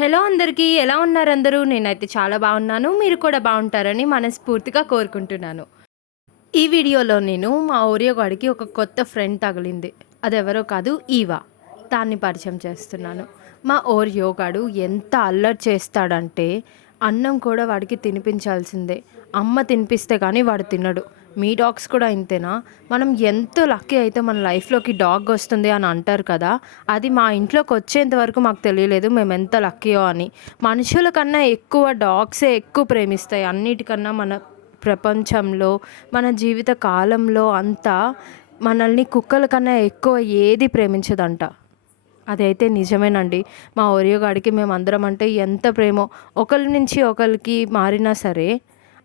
Hello అందరికీ ఎలా ఉన్నారు అందరూ? నేనైతే చాలా బాగున్నాను. మీరు కూడా బాగుంటారని మనస్ఫూర్తిగా కోరుకుంటున్నాను. ఈ వీడియోలో నేను మా ఓరియో గాడికి ఒక కొత్త ఫ్రెండ్ తగిలింది. అదెవరో కాదు, ఈవా. దాన్ని పరిచయం చేస్తున్నాను. మా ఓరియో గాడు ఎంత అల్లరి చేస్తాడంటే అన్నం కూడా వాడికి తినిపించాల్సిందే. అమ్మ తినిపిస్తే కానీ వాడు తినడు. మీ డాగ్స్ కూడా ఇంతేనా? మనం ఎంతో లక్కీ అయితే మన లైఫ్‌లోకి డాగ్ వస్తుంది అని అంటారు కదా! అది మా ఇంట్లోకి వచ్చేంత వరకు మాకు తెలియలేదు మేము ఎంత లక్కీయో అని. మనుషుల కన్నా ఎక్కువ డాగ్సే ఎక్కువ ప్రేమిస్తాయి. అన్నిటికన్నా మన ప్రపంచంలో, మన జీవిత కాలంలో అంతా మనల్ని కుక్కల కన్నా ఎక్కువ ఏది ప్రేమించదంట. అదైతే నిజమేనండి. మా ఓరియో గాడికి మేమందరం అంటే ఎంత ప్రేమో. ఒకళ్ళ నుంచి ఒకళ్ళకి మారినా సరే,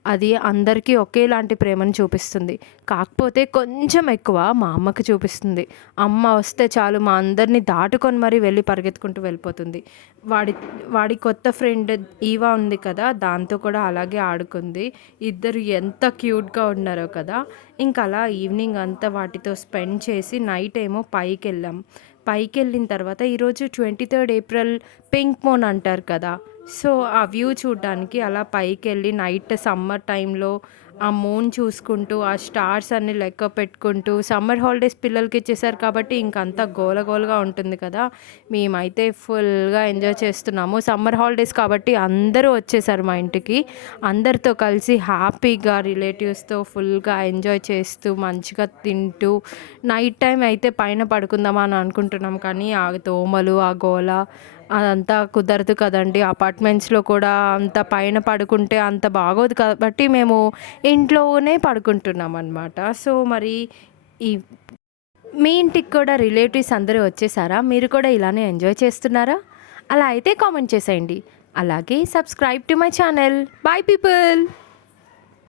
అది అందరికీ ఒకేలాంటి ప్రేమను చూపిస్తుంది. కాకపోతే కొంచెం ఎక్కువ మా అమ్మకి చూపిస్తుంది. అమ్మ వస్తే చాలు మా అందరిని దాటుకొని మరీ వెళ్ళి పరిగెత్తుకుంటూ వెళ్ళిపోతుంది. వాడి వాడి కొత్త ఫ్రెండ్ ఈవా ఉంది కదా! దాంతో కూడా అలాగే ఆడుకుంది. ఇద్దరు ఎంత క్యూట్‌గా ఉన్నారో కదా! ఇంక అలా ఈవినింగ్ అంతా వాటితో స్పెండ్ చేసి నైట్ ఏమో పైకెళ్ళాం. పైకెళ్ళిన తర్వాత ఈరోజు 23 ఏప్రిల్ పింక్ మూన్ అంటారు కదా! సో, ఆ వ్యూ చూడ్డానికి అలా పైకెళ్ళి నైట్ సమ్మర్ టైంలో ఆ మూన్ చూసుకుంటూ, ఆ స్టార్స్ అన్నీ లెక్క పెట్టుకుంటూ సమ్మర్ హాలిడేస్ పిల్లలకి ఇచ్చేసారు కాబట్టి ఇంకంతా గోల గోలగా ఉంటుంది కదా! మేమైతే ఫుల్‌గా ఎంజాయ్ చేస్తున్నాము. సమ్మర్ హాలిడేస్ కాబట్టి అందరూ వచ్చేసారు మా ఇంటికి. అందరితో కలిసి హ్యాపీగా రిలేటివ్స్‌తో ఫుల్‌గా ఎంజాయ్ చేస్తూ, మంచిగా తింటూ, నైట్ టైమ్ అయితే పైన పడుకుందామా అని అనుకుంటున్నాం. కానీ ఆ దోమలు, ఆ గోల అదంతా కుదరదు కదండీ. అపార్ట్మెంట్స్‌లో కూడా అంత పైన పడుకుంటే అంత బాగోదు కాబట్టి మేము ఇంట్లోనే పడుకుంటున్నామనమాట. సో, మరి ఈ మీ ఇంటికి కూడా రిలేటివ్స్ అందరూ వచ్చేసారా? మీరు కూడా ఇలానే ఎంజాయ్ చేస్తున్నారా? అలా అయితే కామెంట్ చేసేయండి. అలాగే subscribe to my channel. By people.